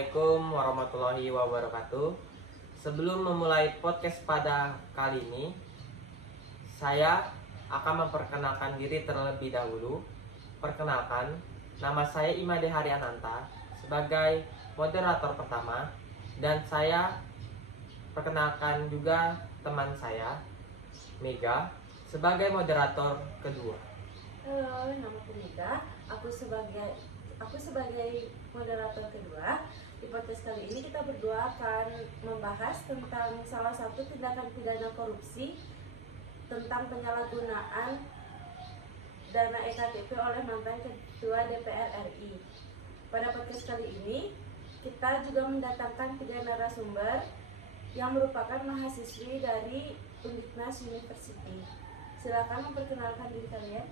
Assalamualaikum warahmatullahi wabarakatuh. Sebelum memulai podcast pada kali ini, saya akan memperkenalkan diri terlebih dahulu. Perkenalkan, nama saya Imade Haryananta sebagai moderator pertama, dan saya perkenalkan juga teman saya, Mega, sebagai moderator kedua. Halo, namaku Mega. Aku sebagai moderator kedua. Di podcast kali ini kita berdua akan membahas tentang salah satu tindakan pidana korupsi tentang penyalahgunaan dana EKTP oleh mantan Ketua DPR RI. Pada podcast kali ini kita juga mendatangkan 3 narasumber yang merupakan mahasiswi dari Undiknas University. Silakan memperkenalkan diri kalian.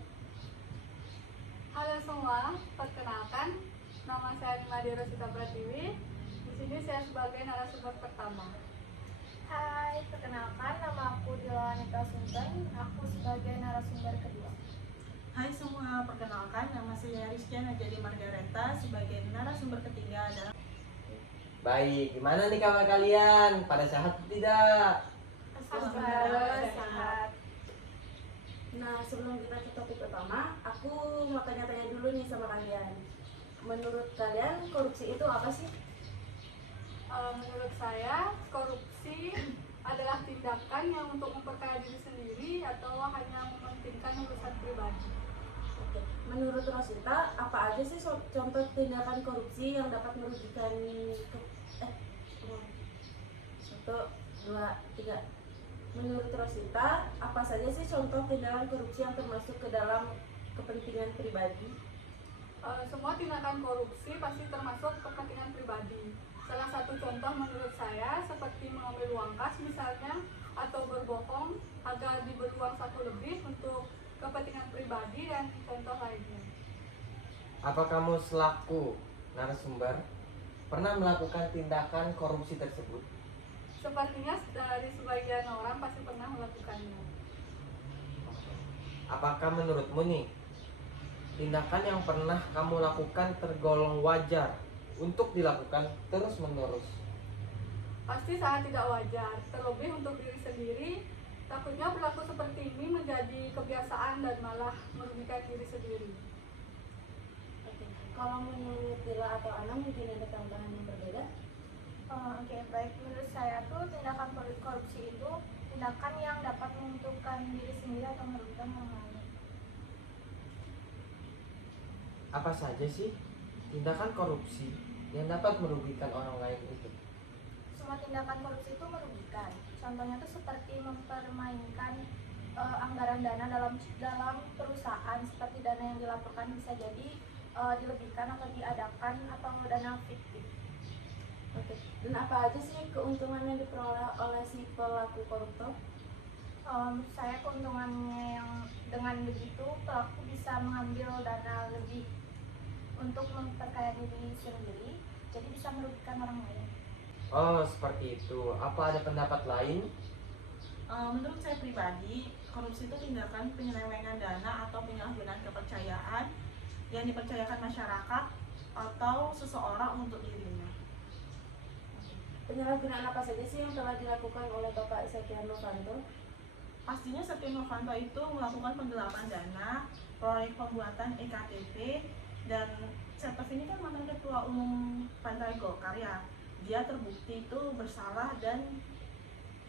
Halo semua, perkenalkan, nama saya Imade Rosita Pratiwi. Di sini saya sebagai narasumber pertama. Hai, perkenalkan nama aku Dilanita Sunten, aku sebagai narasumber kedua. Hai semua, perkenalkan nama saya Rizky Najari Margareta sebagai narasumber ketiga dalam. Baik, gimana nih kabar kalian? Pada sehat atau tidak? Alhamdulillah sehat. Nah, sebelum kita ke topik utama, aku mau tanya-tanya dulu nih sama kalian. Menurut kalian, korupsi itu apa sih? Menurut saya, korupsi adalah tindakan yang untuk memperkaya diri sendiri atau hanya mementingkan urusan pribadi. Oke. Menurut Rosita, apa aja sih contoh tindakan korupsi yang dapat merugikan satu, dua, tiga. Menurut Rosita, apa saja sih contoh tindakan korupsi yang termasuk ke dalam kepentingan pribadi? Semua tindakan korupsi pasti termasuk kepentingan pribadi. Salah satu contoh menurut saya seperti mengambil uang kas misalnya, atau berbohong agar diberi uang saku lebih untuk kepentingan pribadi dan contoh lainnya. Apa kamu selaku narasumber pernah melakukan tindakan korupsi tersebut? Sepertinya dari sebagian orang pasti pernah melakukannya. Apakah menurutmu nih, tindakan yang pernah kamu lakukan tergolong wajar untuk dilakukan terus-menerus? Pasti sangat tidak wajar, terlebih untuk diri sendiri. Takutnya perilaku seperti ini menjadi kebiasaan dan malah merugikan diri sendiri. Oke. Kalau menurut Dila atau Ana mungkin ada tambahan yang berbeda? Oke, baik. Menurut saya tuh tindakan korupsi itu tindakan yang dapat menguntungkan diri sendiri atau merugikan orang lain. Apa saja sih tindakan korupsi yang dapat merugikan orang lain itu? Semua tindakan korupsi itu merugikan. Contohnya tuh seperti mempermainkan anggaran dana dalam perusahaan, seperti dana yang dilaporkan bisa jadi dilebihkan atau diadakan atau dana fiktif. Oke. Dan apa aja sih keuntungan yang diperoleh oleh si pelaku koruptor? Saya keuntungannya yang dengan begitu pelaku bisa mengambil dana lebih untuk memperkaya diri sendiri, jadi bisa merugikan orang lain. Oh, seperti itu. Apa ada pendapat lain? Menurut saya pribadi, korupsi itu tindakan penyelewengan dana atau penyalahgunaan kepercayaan yang dipercayakan masyarakat atau seseorang untuk dirinya. Penyalahgunaan apa saja sih yang telah dilakukan oleh Bapak Setia Novanto? Pastinya Setia Novanto itu melakukan penggelapan dana, proyek pembuatan EKTP, dan Setnov ini kan mantan ketua umum Partai Golkar ya. Dia terbukti itu bersalah dan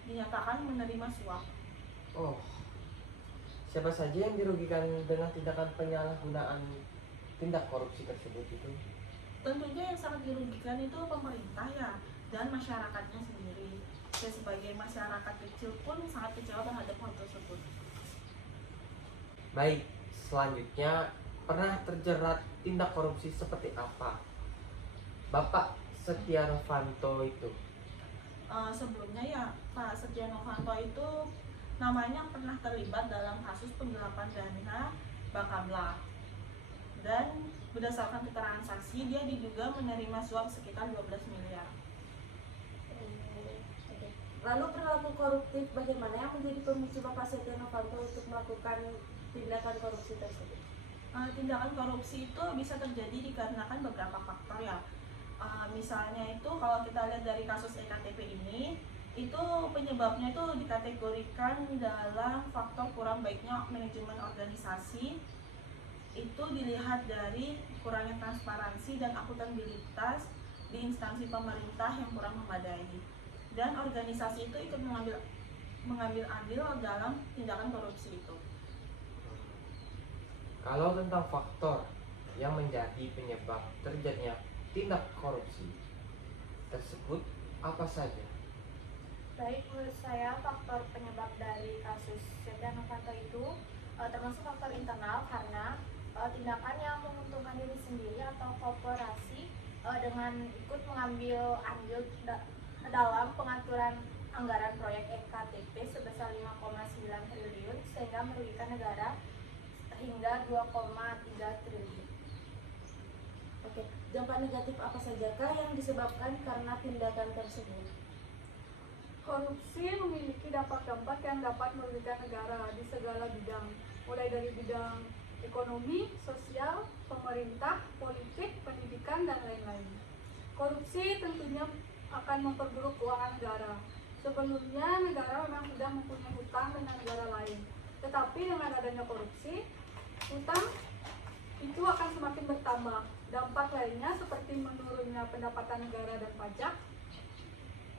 dinyatakan menerima suap. Oh, siapa saja yang dirugikan dengan tindakan penyalahgunaan tindak korupsi tersebut itu? Tentunya yang sangat dirugikan itu pemerintah ya, dan masyarakatnya sendiri. Dan sebagai masyarakat kecil pun sangat kecewa terhadap hal tersebut. Baik, selanjutnya pernah terjerat tindak korupsi seperti apa Bapak Setia Novanto itu? Sebelumnya ya, Pak Setia Novanto itu namanya pernah terlibat dalam kasus penggelapan dana Bakamla. Dan berdasarkan keterangan saksi, dia diduga menerima suap sekitar 12 miliar. Lalu perilaku koruptif bagaimana yang menjadi pemicu Bapak Setia Novanto untuk melakukan tindakan korupsi tersebut? Tindakan korupsi itu bisa terjadi dikarenakan beberapa faktor ya. Misalnya itu kalau kita lihat dari kasus EKTP ini, itu penyebabnya itu dikategorikan dalam faktor kurang baiknya manajemen organisasi. Itu dilihat dari kurangnya transparansi dan akuntabilitas di instansi pemerintah yang kurang memadai, dan organisasi itu ikut mengambil andil dalam tindakan korupsi itu. Kalau tentang faktor yang menjadi penyebab terjadinya tindak korupsi tersebut apa saja? Baik, menurut saya faktor penyebab dari kasus Setia Novanto itu termasuk faktor internal, karena tindakan yang menguntungkan diri sendiri atau korporasi dengan ikut mengambil andil dalam pengaturan anggaran proyek EKTP sebesar 5,9 triliun sehingga merugikan negara hingga 2,3 triliun. Oke, dampak negatif apa sajakah yang disebabkan karena tindakan tersebut? Korupsi memiliki dampak-dampak yang dapat merugikan negara di segala bidang, mulai dari bidang ekonomi, sosial, pemerintah, politik, pendidikan, dan lain-lain. Korupsi tentunya akan memperburuk keuangan negara. Sebelumnya negara memang sudah mempunyai hutang dengan negara lain, tetapi dengan adanya korupsi, hutang itu akan semakin bertambah. Dampak lainnya seperti menurunnya pendapatan negara dan pajak,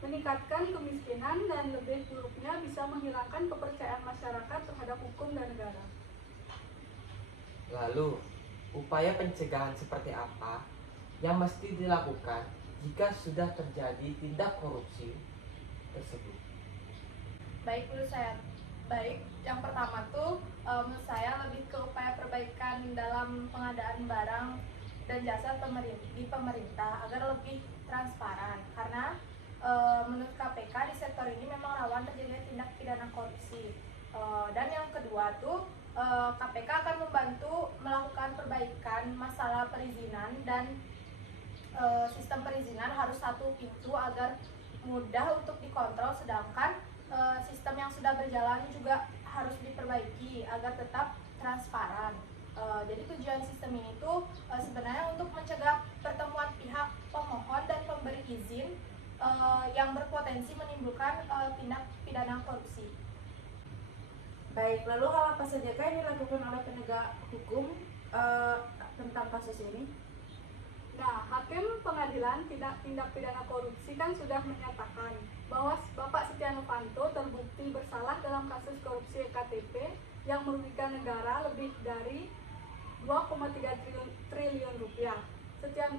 meningkatkan kemiskinan, dan lebih buruknya bisa menghilangkan kepercayaan masyarakat terhadap hukum dan negara. Lalu, upaya pencegahan seperti apa yang mesti dilakukan jika sudah terjadi tindak korupsi tersebut? Baik, menurut saya, yang pertama tuh menurut saya lebih ke upaya perbaikan dalam pengadaan barang dan jasa di pemerintah agar lebih transparan, karena menurut KPK di sektor ini memang rawan terjadinya tindak pidana korupsi. Dan yang kedua tuh KPK akan membantu melakukan perbaikan masalah perizinan, dan sistem perizinan harus satu pintu agar mudah untuk dikontrol, sedangkan sistem yang sudah berjalan juga harus diperbaiki agar tetap transparan. Jadi tujuan sistem ini tuh sebenarnya untuk mencegah pertemuan pihak pemohon dan pemberi izin yang berpotensi menimbulkan tindak pidana korupsi. Baik, lalu hal apa sajakah yang dilakukan oleh penegak hukum tentang kasus ini? Nah, Hakim Pengadilan Tindak Pidana Korupsi kan sudah menyatakan bahwa Bapak Setia Novanto terbukti bersalah dalam kasus korupsi EKTP yang merugikan negara lebih dari 2,3 triliun rupiah.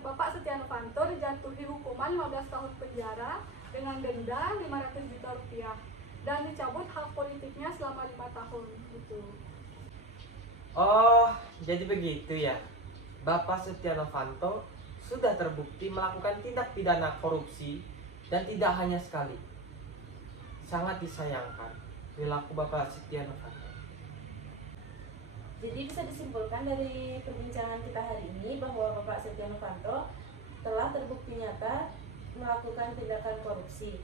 Bapak Setia Novanto dijatuhi hukuman 15 tahun penjara dengan denda 500 juta rupiah dan dicabut hak politiknya selama 5 tahun. Gitu. Oh, jadi begitu ya. Bapak Setia Novanto sudah terbukti melakukan tindak pidana korupsi, dan tidak hanya sekali. Sangat disayangkan perilaku Bapak Setia Novanto. Jadi bisa disimpulkan dari perbincangan kita hari ini bahwa Bapak Setia Novanto telah terbukti nyata melakukan tindakan korupsi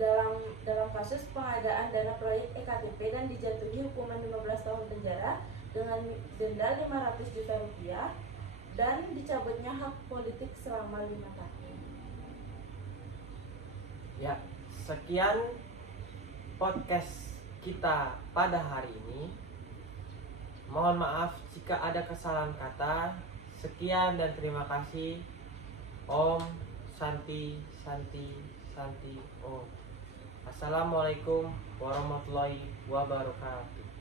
dalam kasus pengadaan dana proyek EKTP dan dijatuhi hukuman 15 tahun penjara dengan denda 500 juta rupiah dan dicabutnya hak politik selama 5 tahun. Ya, sekian podcast kita pada hari ini. Mohon maaf jika ada kesalahan kata. Sekian dan terima kasih. Om Santi Om. Assalamualaikum warahmatullahi wabarakatuh.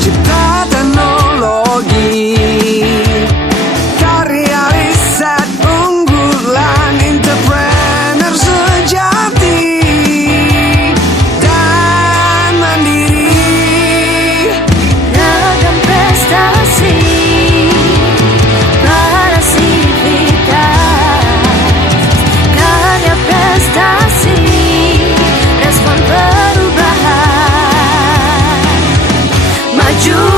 Ciptakan maju